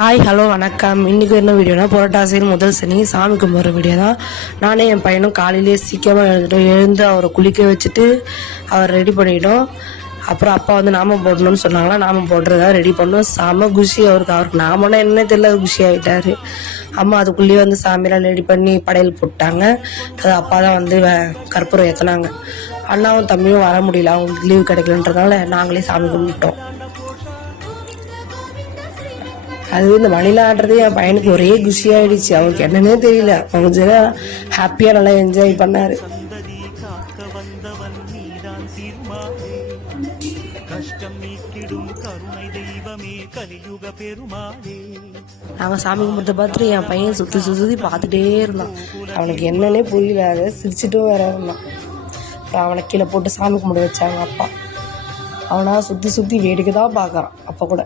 Hi hello வணக்கம். இன்றைக்கி என்ன வீடியோனா புரட்டாசியில் முதல் சனி சாமி கும்பிட்ற வீடியோ தான். நானே என் பையனும் காலையிலே சீக்கிரமாக எழுந்து அவரை குளிக்க வச்சுட்டு அவர் ரெடி பண்ணிட்டோம். அப்புறம் அப்பா வந்து நாமம் போடணும்னு சொன்னாங்களா, நாமம் போடுறதா ரெடி பண்ணோம். செம குஷி அவருக்கு நாமனா என்ன தெரியல, குஷி ஆகிட்டாரு. அம்மா அதுக்குள்ளேயே வந்து சாமியெல்லாம் ரெடி பண்ணி படையல் போட்டாங்க. அது அப்பா தான் வந்து கற்பூரம் ஏற்றினாங்க. அண்ணாவும் தம்பியும் வர முடியல, அவங்களுக்கு லீவு கிடைக்கலன்றதுனால நாங்களே சாமி கும்பிட்டோம். அது இந்த மணில ஆடுறது என் பையனுக்கு ஒரே குஷியாயிடுச்சு. அவருக்கு என்னன்னே தெரியல, கொஞ்சம் ஹாப்பியாக நல்லா என்ஜாய் பண்ணார். நாங்கள் சாமி கும்பிட்டு பார்த்துட்டு என் பையன் சுற்றி பார்த்துட்டே இருந்தான். அவனுக்கு என்னன்னே புரியல, அதை சிரிச்சுட்டும் வேற இருந்தான். அப்புறம் அவனை கீழே போட்டு சாமி கும்பிட வச்சாங்க அப்பா. அவனா சுற்றி வேடிக்கை தான் பார்க்குறான். அப்போ கூட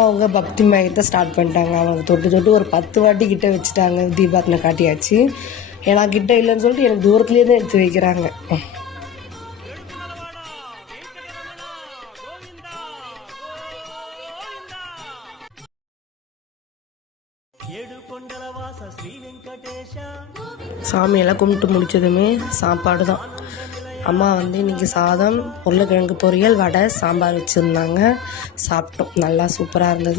அவங்க பக்தி மயத்தை ஸ்டார்ட் பண்ணிட்டாங்க. அவங்க தொட்டு ஒரு 10 வாட்டி கிட்ட வச்சுட்டாங்க. தீபாத்தினை காட்டியாச்சு. ஏன்னா கிட்ட இல்லைன்னு சொல்லிட்டு எனக்கு தூரத்துலேயே தான் எடுத்து வைக்கிறாங்க. சாமியெல்லாம் கும்பிட்டு முடிச்சதுமே சாப்பாடு தான். அம்மா வந்து இன்றைக்கி சாதம், உருளைக்கிழங்கு பொரியல், வடை, சாம்பார் வச்சுருந்தாங்க. சாப்பிட்டோம். நல்லா சூப்பராக இருந்தது.